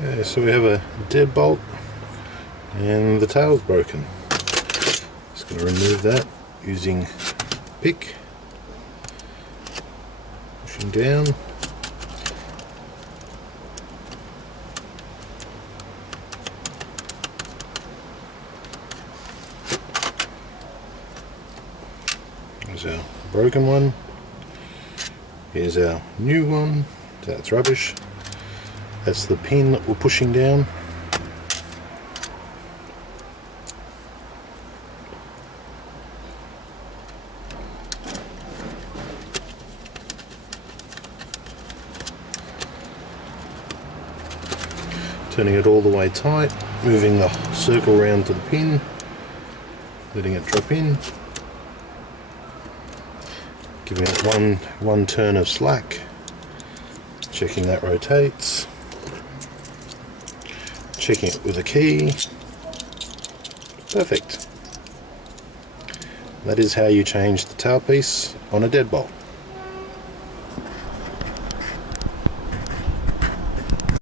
Yeah, so we have a deadbolt and the tail's broken. Just going to remove that using pick, pushing down. There's our broken one. Here's our new one. That's rubbish. That's the pin that we're pushing down. Turning it all the way tight, moving the circle round to the pin, letting it drop in, giving it one turn of slack, checking that rotates, checking it with a key. Perfect. That is how you change the tailpiece on a deadbolt.